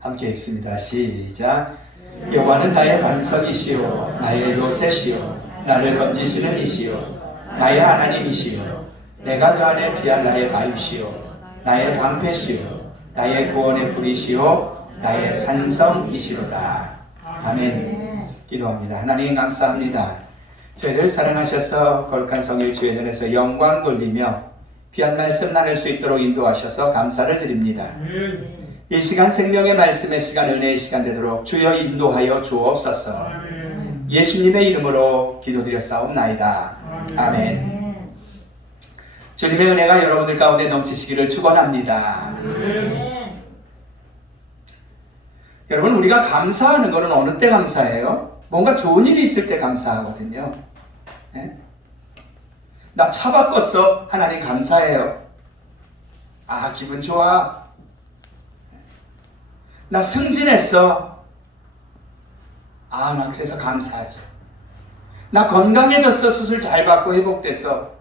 함께 읽습니다. 시작. 여호와는 나의 반석이시요 나의 요새시요 나를 건지시는 이시요 나의 하나님이시요 내가 그 안에 피할 나의 바위시요 나의 방패시요 나의 구원의 뿌리시요 나의 산성이시로다. 아멘. 기도합니다. 하나님 감사합니다. 저희를 사랑하셔서 거룩한 성일 주회전에서 영광 돌리며 귀한 말씀 나눌 수 있도록 인도하셔서 감사를 드립니다. 이 시간 생명의 말씀의 시간, 은혜의 시간 되도록 주여 인도하여 주옵소서. 예수님의 이름으로 기도드렸사옵나이다. 아멘. 주님의 은혜가 여러분들 가운데 넘치시기를 축원합니다. 여러분, 우리가 감사하는 것은 어느 때 감사해요? 뭔가 좋은 일이 있을 때 감사하거든요. 네? 나 차 바꿨어. 하나님 감사해요. 아, 기분 좋아. 나 승진했어. 아, 나 그래서 감사하죠. 나 건강해졌어. 수술 잘 받고 회복됐어.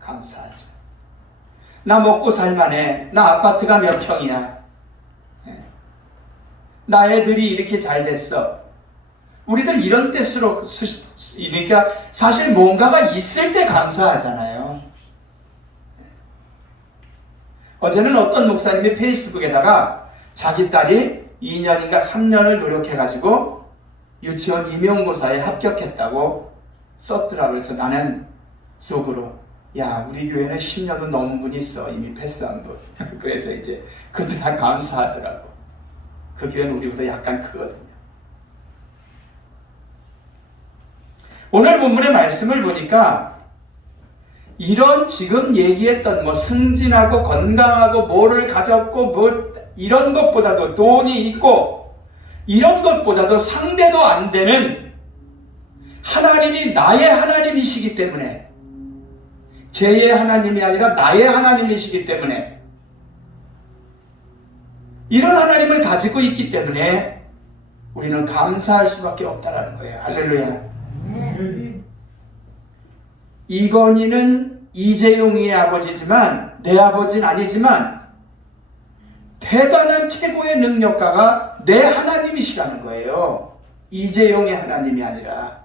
감사하죠. 나 먹고 살만해. 나 아파트가 몇 평이야. 나 애들이 이렇게 잘 됐어. 우리들 이런 때수록, 그러니까 사실 뭔가가 있을 때 감사하잖아요. 어제는 어떤 목사님이 페이스북에다가 자기 딸이 2년인가 3년을 노력해가지고 유치원 임용고사에 합격했다고 썼더라고요. 그래서 나는 속으로, 야, 우리 교회는 10년도 넘은 분이 있어. 이미 패스한 분. 그래서 이제 그때 다 감사하더라고. 그 교회는 우리보다 약간 크거든요. 오늘 본문의 말씀을 보니까 이런 지금 얘기했던 뭐 승진하고 건강하고 뭐를 가졌고 뭐 이런 것보다도 돈이 있고 이런 것보다도 상대도 안 되는 하나님이 나의 하나님이시기 때문에, 쟤의 하나님이 아니라 나의 하나님이시기 때문에, 이런 하나님을 가지고 있기 때문에 우리는 감사할 수밖에 없다라는 거예요. 할렐루야. 이건희는 이재용이의 아버지지만, 내 아버지는 아니지만 대단한 최고의 능력가가 내 하나님이시라는 거예요. 이재용의 하나님이 아니라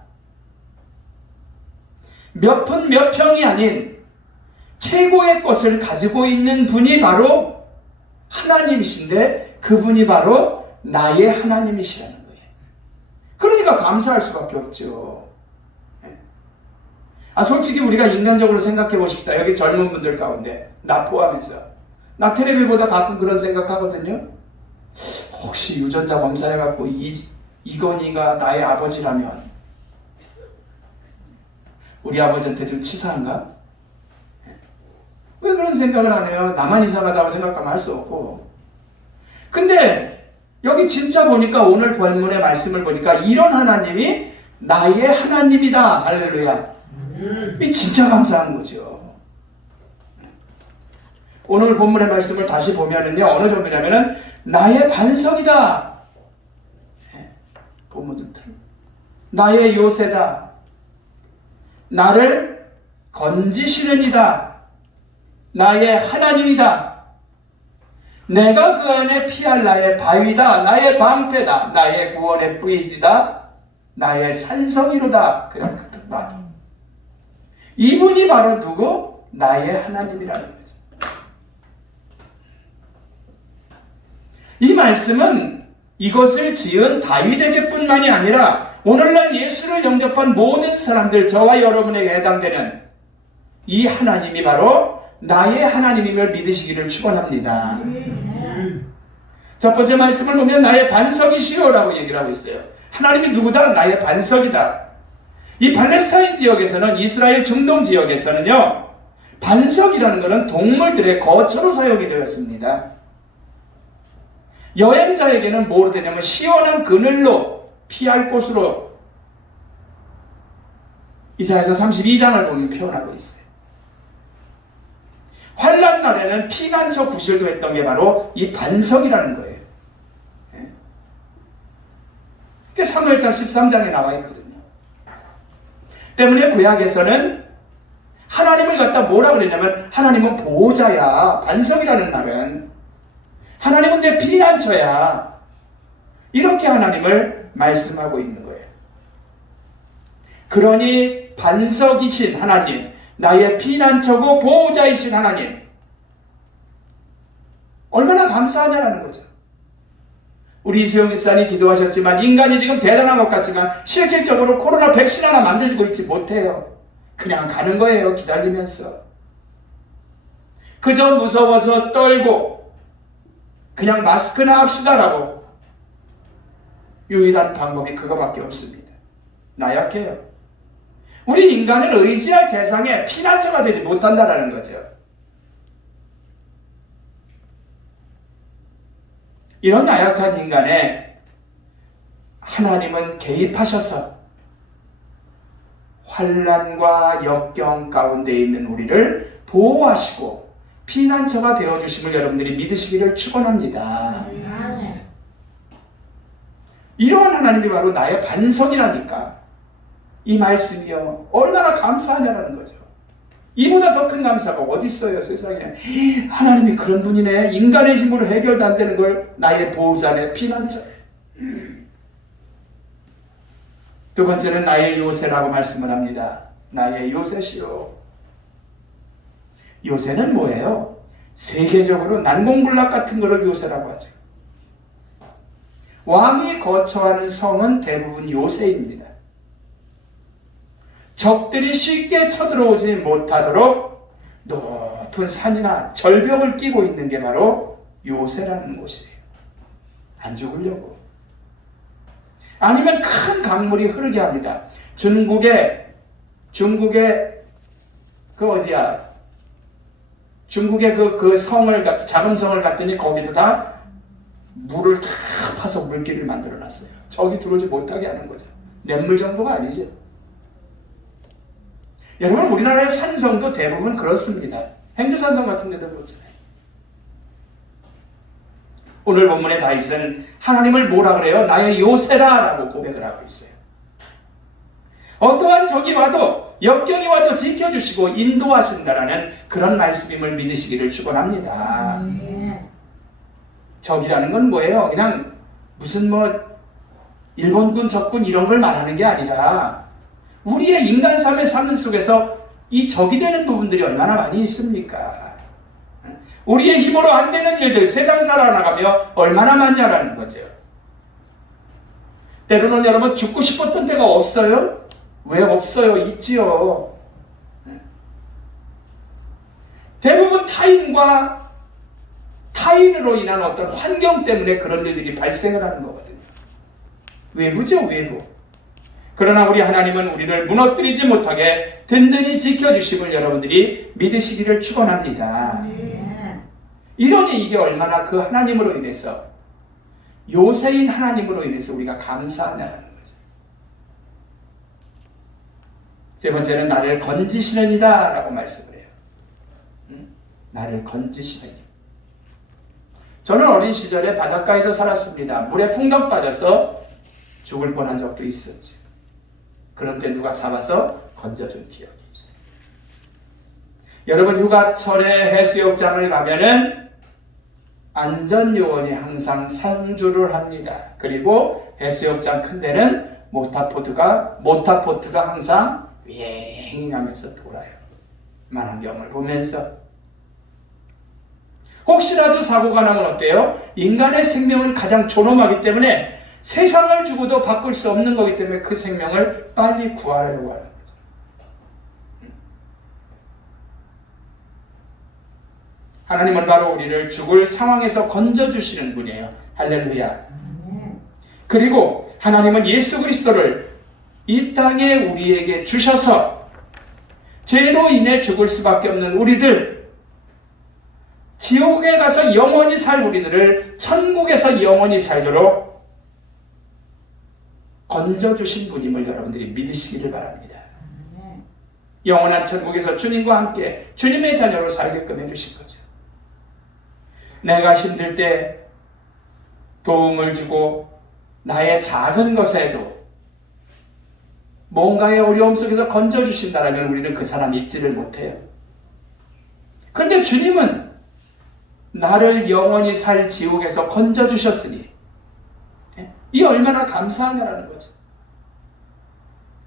몇 푼 몇 평이 아닌 최고의 것을 가지고 있는 분이 바로 하나님이신데, 그분이 바로 나의 하나님이시라는 거예요. 그러니까 감사할 수밖에 없죠. 솔직히 우리가 인간적으로 생각해 보십시다. 여기 젊은 분들 가운데 나 포함해서, 나 텔레비보다 가끔 그런 생각하거든요. 혹시 유전자 검사해갖고 이건희가 나의 아버지라면 우리 아버지한테 좀 치사한가? 왜 그런 생각을 안 해요? 나만 이상하다고 생각하면 할 수 없고. 근데 여기 진짜 보니까, 오늘 본문의 말씀을 보니까 이런 하나님이 나의 하나님이다. 할렐루야. 이 진짜 감사한 거죠. 오늘 본문의 말씀을 다시 보면은요, 어느 정도냐면은 나의 반석이다. 본문을 틀어. 나의 요새다. 나를 건지시는 이다. 나의 하나님이다. 내가 그 안에 피할 나의 바위다. 나의 방패다. 나의 구원의 뿌리시다. 나의 산성이로다. 그냥 그 뜻만. 이분이 바로 누구? 나의 하나님이라는 거죠. 이 말씀은 이것을 지은 다윗에게 뿐만이 아니라 오늘날 예수를 영접한 모든 사람들, 저와 여러분에게 해당되는 이 하나님이 바로 나의 하나님임을 믿으시기를 축원합니다. 첫 번째 말씀을 보면 나의 반석이시오라고 얘기를 하고 있어요. 하나님이 누구다? 나의 반석이다. 이 팔레스타인 지역에서는, 이스라엘 중동 지역에서는요, 반석이라는 것은 동물들의 거처로 사용이 되었습니다. 여행자에게는 뭐로 되냐면 시원한 그늘로, 피할 곳으로 이사야서 32장을 보면 표현하고 있어요. 환난 날에는 피난처 구실도 했던 게 바로 이 반석이라는 거예요. 그게 사무엘상 13장에 나와 있거든요. 때문에 구약에서는 하나님을 갖다 뭐라 그랬냐면, 하나님은 보호자야. 반석이라는 말은 하나님은 내 피난처야. 이렇게 하나님을 말씀하고 있는 거예요. 그러니 반석이신 하나님, 나의 피난처고 보호자이신 하나님, 얼마나 감사하냐라는 거죠. 우리 이수영 집사님 기도하셨지만 인간이 지금 대단한 것 같지만 실질적으로 코로나 백신 하나 만들고 있지 못해요. 그냥 가는 거예요. 기다리면서. 그저 무서워서 떨고 그냥 마스크나 합시다라고. 유일한 방법이 그거밖에 없습니다. 나약해요. 우리 인간은 의지할 대상에 피난처가 되지 못한다는 거죠. 이런 나약한 인간에 하나님은 개입하셔서 환난과 역경 가운데 있는 우리를 보호하시고 피난처가 되어주심을 여러분들이 믿으시기를 축원합니다. 이러한 하나님이 바로 나의 반석이라니까. 이 말씀이요 얼마나 감사하냐라는 거죠. 이보다 더 큰 감사가 어디 있어요 세상에. 하나님이 그런 분이네. 인간의 힘으로 해결도 안 되는 걸 나의 보호자네, 피난처. 두 번째는 나의 요새라고 말씀을 합니다. 나의 요새시요. 요새는 뭐예요? 세계적으로 난공불락 같은 거를 요새라고 하죠. 왕이 거처하는 성은 대부분 요새입니다. 적들이 쉽게 쳐들어오지 못하도록 높은 산이나 절벽을 끼고 있는 게 바로 요새라는 곳이에요. 안 죽으려고. 아니면 큰 강물이 흐르게 합니다. 중국의 그 어디야? 중국의 그 성을 작은 성을 갔더니 거기도 다 물을 다 파서 물길을 만들어 놨어요. 저기 들어오지 못하게 하는 거죠. 냇물 정도가 아니죠. 여러분 우리나라의 산성도 대부분 그렇습니다. 행주산성 같은 데도 그렇잖아요. 오늘 본문의 다윗은 하나님을 뭐라 그래요? 나의 요새라라고 고백을 하고 있어요. 어떠한 적이 와도 역경이 와도 지켜주시고 인도하신다라는 그런 말씀임을 믿으시기를 축원합니다. 적이라는 건 뭐예요? 그냥 무슨 일본군, 적군 이런 걸 말하는 게 아니라 우리의 인간 삶의 삶 속에서 이 적이 되는 부분들이 얼마나 많이 있습니까? 우리의 힘으로 안 되는 일들 세상 살아나가며 얼마나 많냐라는 거죠. 때로는 여러분 죽고 싶었던 때가 없어요? 왜 없어요? 있지요. 대부분 타인으로 인한 어떤 환경 때문에 그런 일들이 발생을 하는 거거든요. 외부죠, 외부. 그러나 우리 하나님은 우리를 무너뜨리지 못하게 든든히 지켜주심을 여러분들이 믿으시기를 축원합니다. 이러니 이게 얼마나 그 하나님으로 인해서 요새인 하나님으로 인해서 우리가 감사하냐는 거죠. 세 번째는 나를 건지시는 이다 라고 말씀을 해요. 나를 건지시는 이. 저는 어린 시절에 바닷가에서 살았습니다. 물에 풍덩 빠져서 죽을 뻔한 적도 있었죠. 그런 때 누가 잡아서 건져준 기억이 있어요. 여러분 휴가철에 해수욕장을 가면은 안전요원이 항상 상주를 합니다. 그리고 해수욕장 큰 데는 모타포트가 항상 윙하면서 돌아요. 만환경을 보면서. 혹시라도 사고가 나면 어때요? 인간의 생명은 가장 존엄하기 때문에 세상을 주고도 바꿀 수 없는 거기 때문에 그 생명을 빨리 구하려고 하는 거죠. 하나님은 바로 우리를 죽을 상황에서 건져주시는 분이에요. 할렐루야. 그리고 하나님은 예수 그리스도를 이 땅에 우리에게 주셔서 죄로 인해 죽을 수밖에 없는 우리들, 지옥에 가서 영원히 살 우리들을 천국에서 영원히 살도록 건져주신 분임을 여러분들이 믿으시기를 바랍니다. 영원한 천국에서 주님과 함께 주님의 자녀로 살게끔 해주신 거죠. 내가 힘들 때 도움을 주고 나의 작은 것에도 뭔가의 어려움 속에서 건져주신다면 우리는 그 사람 잊지를 못해요. 그런데 주님은 나를 영원히 살 지옥에서 건져주셨으니 이 얼마나 감사하냐라는 거죠.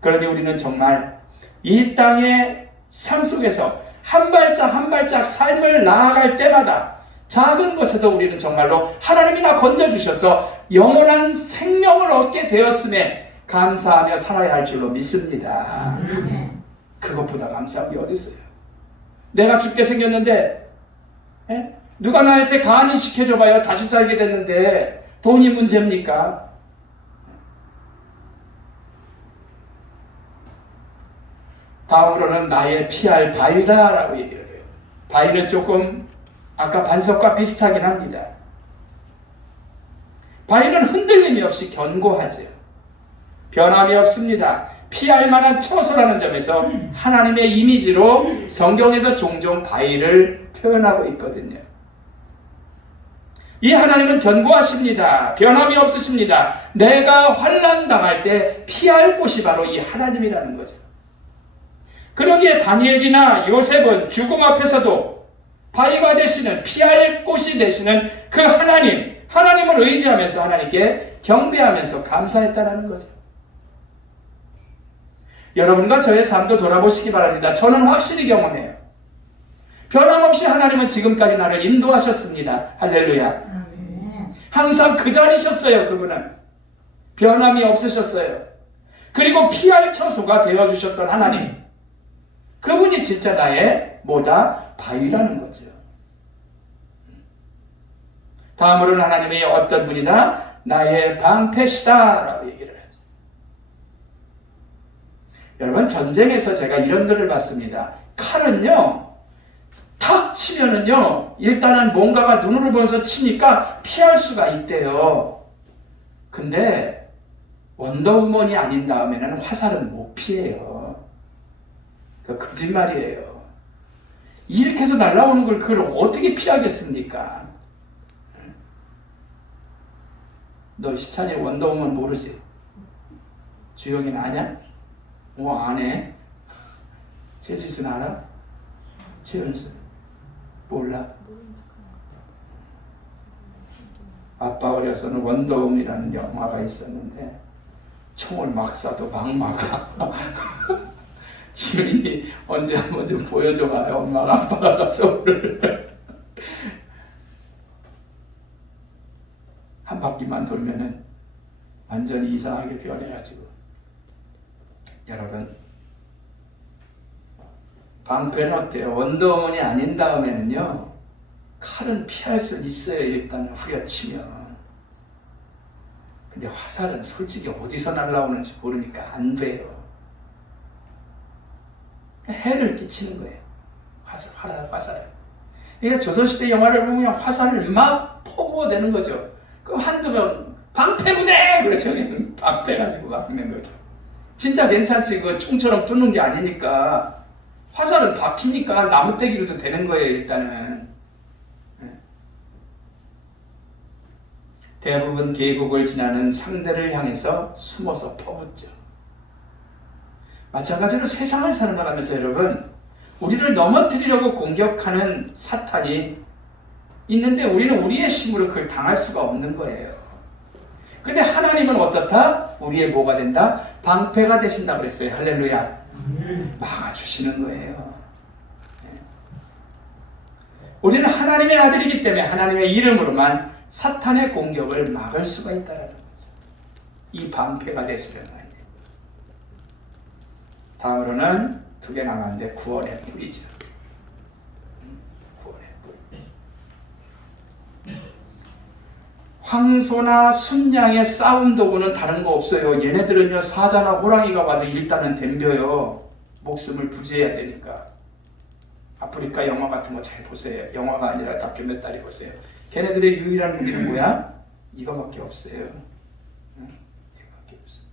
그러니 우리는 정말 이 땅의 삶 속에서 한 발짝 한 발짝 삶을 나아갈 때마다 작은 것에도 우리는 정말로 하나님이 나 건져주셔서 영원한 생명을 얻게 되었음에 감사하며 살아야 할 줄로 믿습니다. 그것보다 감사한 게 어디 있어요? 내가 죽게 생겼는데 누가 나한테 간이 시켜줘봐요. 다시 살게 됐는데 돈이 문제입니까? 다음으로는 나의 피할 바위다 라고 얘기를 해요. 바위는 조금 아까 반석과 비슷하긴 합니다. 바위는 흔들림이 없이 견고하죠. 변함이 없습니다. 피할 만한 처소라는 점에서 하나님의 이미지로 성경에서 종종 바위를 표현하고 있거든요. 이 하나님은 견고하십니다. 변함이 없으십니다. 내가 환난 당할 때 피할 곳이 바로 이 하나님이라는 거죠. 그러기에 다니엘이나 요셉은 죽음 앞에서도 바위가 되시는 피할 곳이 되시는 그 하나님을 의지하면서 하나님께 경배하면서 감사했다는 거죠. 여러분과 저의 삶도 돌아보시기 바랍니다. 저는 확실히 경험해요. 변함없이 하나님은 지금까지 나를 인도하셨습니다. 할렐루야. 항상 그 자리셨어요. 그분은 변함이 없으셨어요. 그리고 피할 처소가 되어주셨던 하나님, 그분이 진짜 나의 바위라는 거죠. 다음으로는 하나님의 어떤 분이다? 나의 방패시다 라고 얘기를 하죠. 여러분, 전쟁에서 제가 이런 글을 봤습니다. 칼은요, 탁 치면은요, 일단은 뭔가가 눈으로 보여서 치니까 피할 수가 있대요. 근데 원더우먼이 아닌 다음에는 화살은 못 피해요. 그 거짓말이에요. 이렇게 해서 날아오는 걸 그걸 어떻게 피하겠습니까? 너 희찬이 원더우먼 모르지? 주영이는 아냐? 안 해. 최지수는 알아? 최연수 몰라. 아빠 어려서는 원더우먼이라는 영화가 있었는데 총을 막 쏴도 막 막아. 지민이 언제 한번 좀 보여줘봐요. 엄마가 아빠가 가서 한 바퀴만 돌면은 완전히 이상하게 변해가지고. 여러분, 방패는 어때요? 원더우먼이 아닌 다음에는요, 칼은 피할 수 있어요. 일단 후려치면. 근데 화살은 솔직히 어디서 날라오는지 모르니까 안 돼요. 해를 끼치는 거예요. 화살. 그러니까 조선시대 영화를 보면 화살을 막 퍼부어대는 거죠. 그럼 한두 명 방패부대! 그렇죠. 방패 가지고 막 있는 거죠. 진짜 괜찮지. 그 총처럼 뚫는 게 아니니까. 화살은 박히니까 나무떼기로도 되는 거예요. 일단은. 대부분 계곡을 지나는 상대를 향해서 숨어서 퍼붓죠. 마찬가지로 세상을 살아가면서 여러분, 우리를 넘어뜨리려고 공격하는 사탄이 있는데 우리는 우리의 힘으로 그걸 당할 수가 없는 거예요. 근데 하나님은 어떻다? 우리의 뭐가 된다? 방패가 되신다 그랬어요. 할렐루야. 막아주시는 거예요. 우리는 하나님의 아들이기 때문에 하나님의 이름으로만 사탄의 공격을 막을 수가 있다는 거죠. 이 방패가 되시는 거예요. 다음으로는 두 개 남았는데 구원의 뿌리죠. 구원의 뿌리. 황소나 순양의 싸움 도구는 다른 거 없어요. 얘네들은요, 사자나 호랑이가 와도 일단은 덤벼요. 목숨을 부지해야 되니까. 아프리카 영화 같은 거 잘 보세요. 영화가 아니라 다큐멘터리 보세요. 걔네들의 유일한 무기는 뭐야? 이거밖에 없어요. 이거밖에 없어요.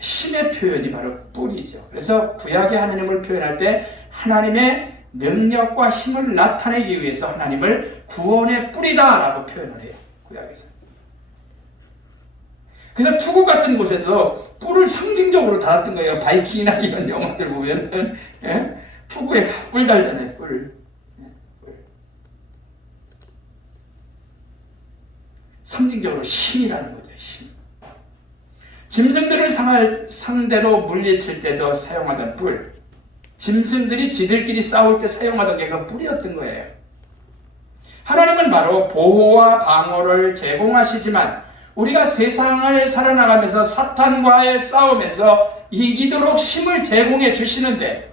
힘의 표현이 바로 뿌리죠. 그래서 구약의 하나님을 표현할 때 하나님의 능력과 힘을 나타내기 위해서 하나님을 구원의 뿌리다라고 표현을 해요. 구약에서. 그래서 투구 같은 곳에도 뿔을 상징적으로 달았던 거예요. 바이킹이나 이런 영화들 보면은 투구에 다 뿔 달잖아요. 뿔. 상징적으로 힘이라는 거죠. 힘. 짐승들을 상대로 물리칠 때도 사용하던 뿔. 짐승들이 지들끼리 싸울 때 사용하던 게 그 뿔이었던 거예요. 하나님은 바로 보호와 방어를 제공하시지만 우리가 세상을 살아나가면서 사탄과의 싸움에서 이기도록 힘을 제공해 주시는데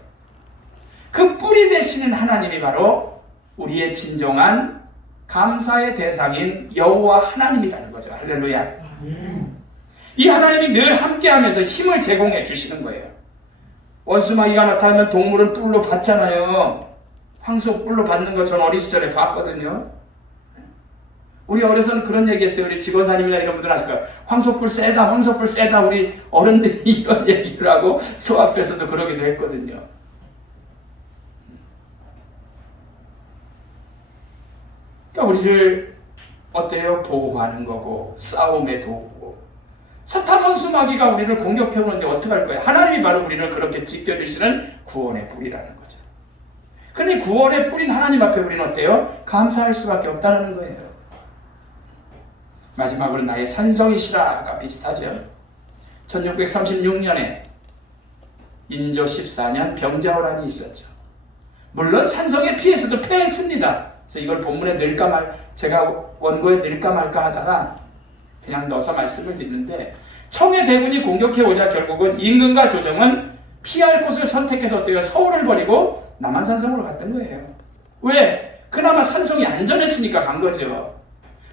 그 뿔이 되시는 하나님이 바로 우리의 진정한 감사의 대상인 여호와 하나님이라는 거죠. 할렐루야. 이 하나님이 늘 함께하면서 힘을 제공해 주시는 거예요. 원수마귀가 나타나면 동물은 뿔로 받잖아요. 황소 뿔로 받는 거 전 어린 시절에 봤거든요. 우리 어려서는 그런 얘기했어요. 우리 직원사님이나 이런 분들 아실 거예요. 황소뿔 세다, 황소뿔 세다. 우리 어른들이 이런 얘기를 하고 소 앞에서도 그러기도 했거든요. 그러니까 우리를 어때요? 보호하는 거고 싸움의 도구고 사탄 원수 마귀가 우리를 공격해 오는데 어떻게 할 거예요? 하나님이 바로 우리를 그렇게 지켜주시는 구원의 뿔이라는 거죠. 그러니 구원의 뿔인 하나님 앞에 우리는 어때요? 감사할 수밖에 없다는 거예요. 마지막으로 나의 산성이시라가 비슷하죠. 1636년에 인조 14년 병자호란이 있었죠. 물론 산성에 피해서도 패했습니다. 그래서 이걸 본문에 넣을까 제가 원고에 넣을까 말까 하다가 그냥 넣어서 말씀을 드리는데 청해 대군이 공격해 오자 결국은 임금과 조정은 피할 곳을 선택해서 어때요? 서울을 버리고 남한산성으로 갔던 거예요. 왜? 그나마 산성이 안전했으니까 간 거죠.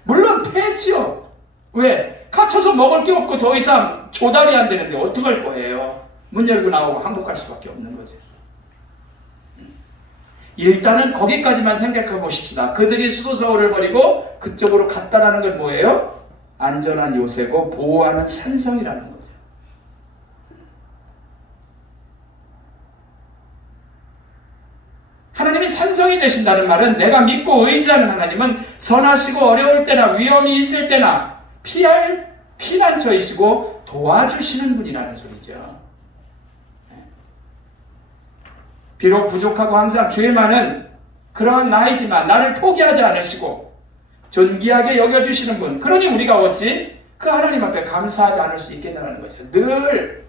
물론 패했지요. 왜? 갇혀서 먹을 게 없고 더 이상 조달이 안 되는데 어떡할 거예요? 문 열고 나오고 항복 갈 수밖에 없는 거죠. 일단은 거기까지만 생각해 보십시다. 그들이 수도 서울을 버리고 그쪽으로 갔다라는 건 뭐예요? 안전한 요새고 보호하는 산성이라는 거죠. 하나님이 산성이 되신다는 말은 내가 믿고 의지하는 하나님은 선하시고 어려울 때나 위험이 있을 때나 피할 피난처이시고 도와주시는 분이라는 소리죠. 비록 부족하고 항상 죄 많은 그러한 나이지만 나를 포기하지 않으시고 존귀하게 여겨주시는 분. 그러니 우리가 어찌 그 하나님 앞에 감사하지 않을 수 있겠냐는 거죠. 늘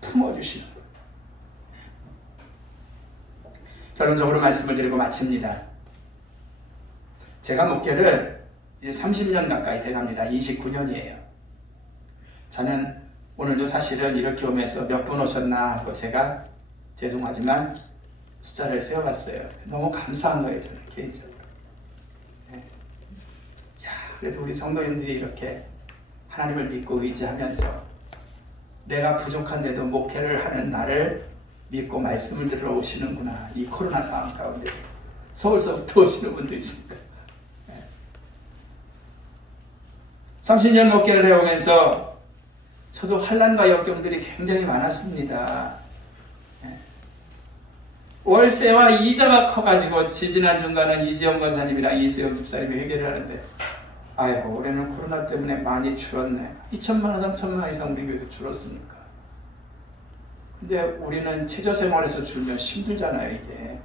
품어주시는 분. 결론적으로 말씀을 드리고 마칩니다. 제가 목회를 이제 30년 가까이 돼갑니다. 29년이에요. 저는 오늘도 사실은 이렇게 오면서 몇 분 오셨나 하고 제가 죄송하지만 숫자를 세어봤어요. 너무 감사한 거예요. 저는 개인적으로. 네. 야, 그래도 우리 성도님들이 이렇게 하나님을 믿고 의지하면서 내가 부족한데도 목회를 하는 나를 믿고 말씀을 들으러 오시는구나. 이 코로나 상황 가운데 서울서부터 오시는 분도 있습니다. 네. 30년 목회를 해오면서 저도 환난과 역경들이 굉장히 많았습니다. 월세와 이자가 커가지고 지지난 중간은 이지영 권사님이랑 이수영 집사님이 회개를 하는데 아이고 올해는 코로나 때문에 많이 줄었네. 2천만 원, 3천만 원 이상 우리 교회도 줄었으니까. 근데 우리는 최저생활에서 줄면 힘들잖아요. 이게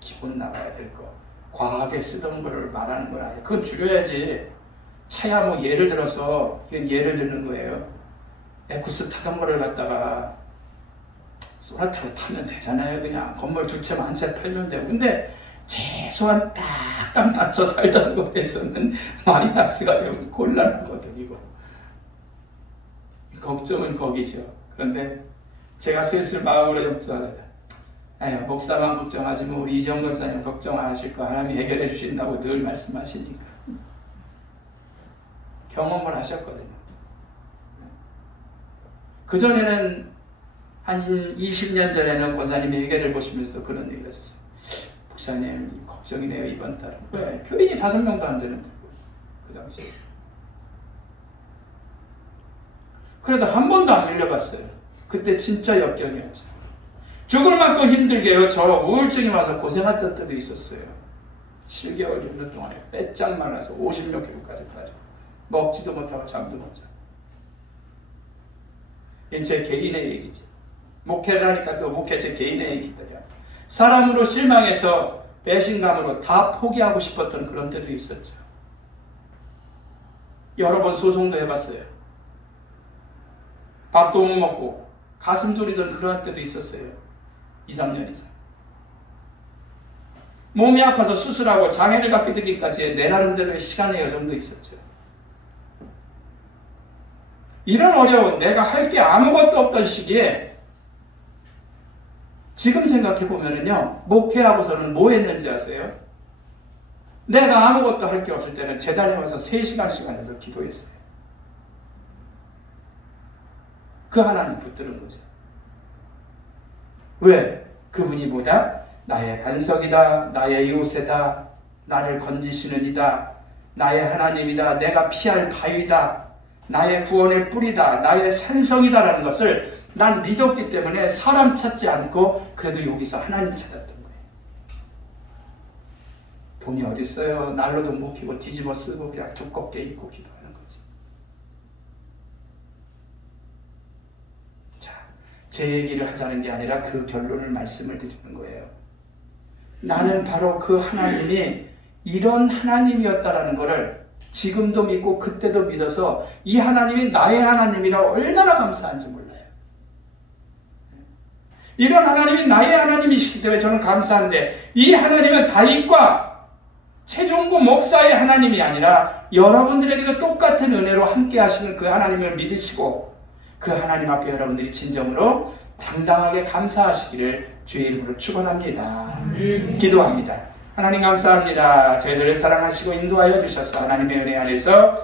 기본 나가야 될 거. 과하게 쓰던 거를 말하는 건 아니에요. 그건 줄여야지. 차야 뭐 예를 들어서 예를 드는 거예요. 에쿠스 타던 거를 갖다가 소나타로 타면 되잖아요. 그냥 건물 두 채 만 채 팔면 되고. 근데 최소한 딱딱 맞춰 살던 거에서는 마이너스가 되면 곤란하거든. 이거 걱정은 거기죠. 그런데 제가 슬슬 마음으로 걱정하다. 아유, 목사만 걱정하지 뭐 우리 이정 권사님 걱정 안 하실 거 하나님이 해결해 주신다고 늘 말씀하시니까 경험을 하셨거든요. 그전에는 한 20년 전에는 권사님이 회개를 보시면서도 그런 얘기를 하셨어요. 목사님 걱정이네요 이번 달은. 왜? 교인이 5명도 안 되는데 그 당시에. 그래도 한 번도 안 밀려봤어요. 그때 진짜 역경이었죠. 죽을 만큼 힘들게요. 저 우울증이 와서 고생했던 때도 있었어요. 7개월 정도 동안에 빼짝 말라서 50몇 킬로까지 빠져. 먹지도 못하고 잠도 못 자. 이건 제 개인의 얘기지. 목회를 하니까 또 목회 제 개인의 얘기들이야. 사람으로 실망해서 배신감으로 다 포기하고 싶었던 그런 때도 있었죠. 여러 번 소송도 해봤어요. 밥도 못 먹고 가슴 졸이던 그러한 때도 있었어요. 2, 3년 이상. 몸이 아파서 수술하고 장애를 갖게 되기까지의 내 나름대로의 시간의 여정도 있었죠. 이런 어려운 내가 할 게 아무것도 없던 시기에 지금 생각해 보면은요, 목회하고서는 뭐 했는지 아세요? 내가 아무것도 할 게 없을 때는 재단에 와서 3시간씩 앉아서 기도했어요. 그 하나님 붙드는 거죠. 왜? 그분이 뭐다? 나의 반석이다, 나의 요새다, 나를 건지시는 이다, 나의 하나님이다, 내가 피할 바위다, 나의 구원의 뿌리다, 나의 산성이다라는 것을 난 믿었기 때문에 사람 찾지 않고 그래도 여기서 하나님 찾았던 거예요. 돈이 어디 있어요? 난로도 못 켜고 뒤집어 쓰고 그냥 두껍게 입고 기도하는 거지. 자, 제 얘기를 하자는 게 아니라 그 결론을 말씀을 드리는 거예요. 나는 바로 그 하나님이 이런 하나님이었다라는 것을 지금도 믿고 그때도 믿어서 이 하나님이 나의 하나님이라 얼마나 감사한지 몰라요. 이런 하나님이 나의 하나님이시기 때문에 저는 감사한데, 이 하나님은 다윗과 최종구 목사의 하나님이 아니라 여러분들에게도 똑같은 은혜로 함께 하시는 그 하나님을 믿으시고 그 하나님 앞에 여러분들이 진정으로 당당하게 감사하시기를 주의 이름으로 축원합니다. 기도합니다. 하나님 감사합니다. 저희들을 사랑하시고 인도하여 주셔서 하나님의 은혜 안에서